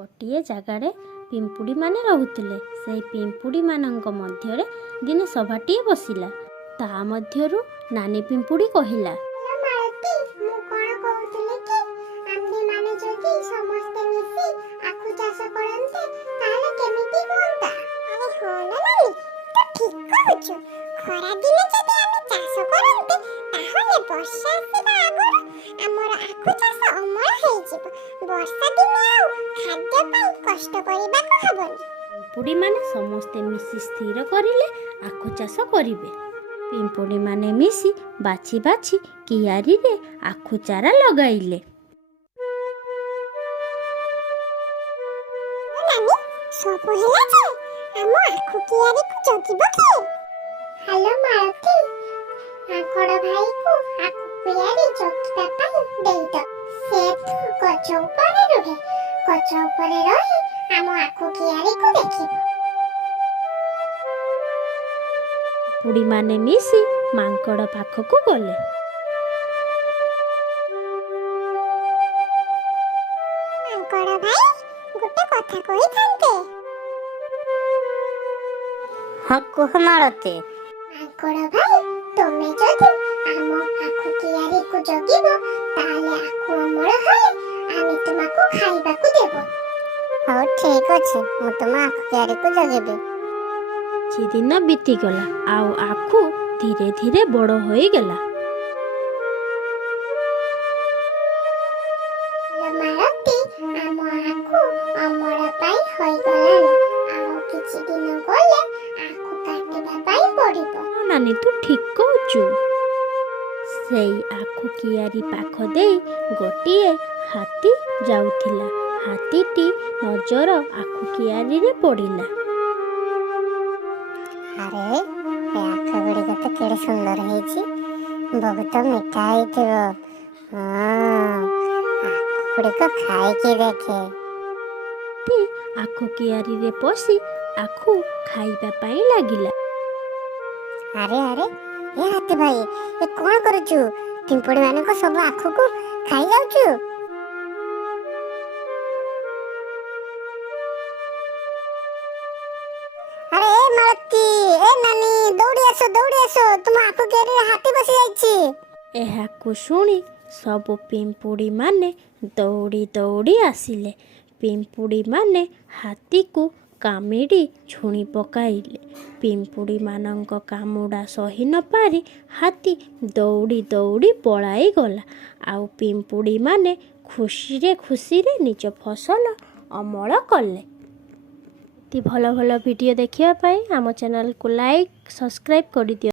गोटे जगार पिंपुड़ी माने रहुथिले। से पिंपुड़ी मानक मध्यरे दिने सभाटिए बसिला। ता मध्यरु नानी पिंपुड़ी कहिला, पिंपुड़ी माने समस्ते मिसी स्थिर करिले आखु चाष करिवे। पिंपुड़ी माने मिसी बाछि बाछि कियारी रे आखु चारा लगाइले। हेलो मालती, आंकड़ भाई को आखु कियारी जगिबा पई देई द। से तो गछ ऊपर रहे, गछ ऊपर रही आम आखु कियारी को देखिब। पिंपुड़ी माने मिसी मांकड़ पाखकु गले। मांकड़ भाई गोटे कथा कहि थांते। हाँ कह मालती। मांकड़ भाई तुमे जदि आम आखु कियारी को जगिब ताले आखु अमर होले आमे तुमको खाइबाकू देबो। हाँ ठीक अच्छे, मु तुम आखु कियारी को जगिबी। କିଛି ଦିନ ବିତିଗଲା ଆଉ ଆଖୁ ଧୀରେ ଧୀରେ ବଡ଼ ହୋଇଗଲା। ମାଳତୀ ଆମ ଆଖୁ ଅମଳ ପାଇଁ ହୋଇଗଲାଣି। ଆଉ କିଛି ଦିନ ଗଲେ ଆଖୁ କାଟିବା ପାଇଁ ପଡ଼ିବ। ନାନୀ ତୁ ଠିକ କହୁଛୁ। ସେଇ ଆଖୁ କିଆରି ପାଖ ଦେଇ ଗୋଟିଏ ହାତୀ ଯାଉଥିଲା। ହାତୀଟି ନଜର ଆଖୁ କିଆରିରେ ପଡ଼ିଲା। अरे ये आख गुड़िक तो केड़े सुंदर है, बहुत मीठा गुड़िक खाई देखे। आखु कियारी रे पसी आखु खाइबा पाई लागिला। अरे अरे ये हाथी भाई ये कौन करूचु? पिंपुड़ी माने को सब आखु को खाई जाउचु। अरे ए मालती, ए नानी दौड़ी आसो तुम आखु केरी हाथी बसी जाइछि। एहाकु शुणी सब पिंपुड़ी माने दौड़ी दौड़ी आसिले। पिंपुड़ी माने हाथी को कामिड़ी छुणी पकाइले। पिंपुड़ी मानक कामुड़ा सही न पारी हाथी दौड़ी दौड़ी पलाई गला। आउ पिंपुड़ी माने खुशी रे निज फसल अमल कले। भल भल वीडियो देखिया पाई आम चैनल को लाइक सब्सक्राइब कर दियो।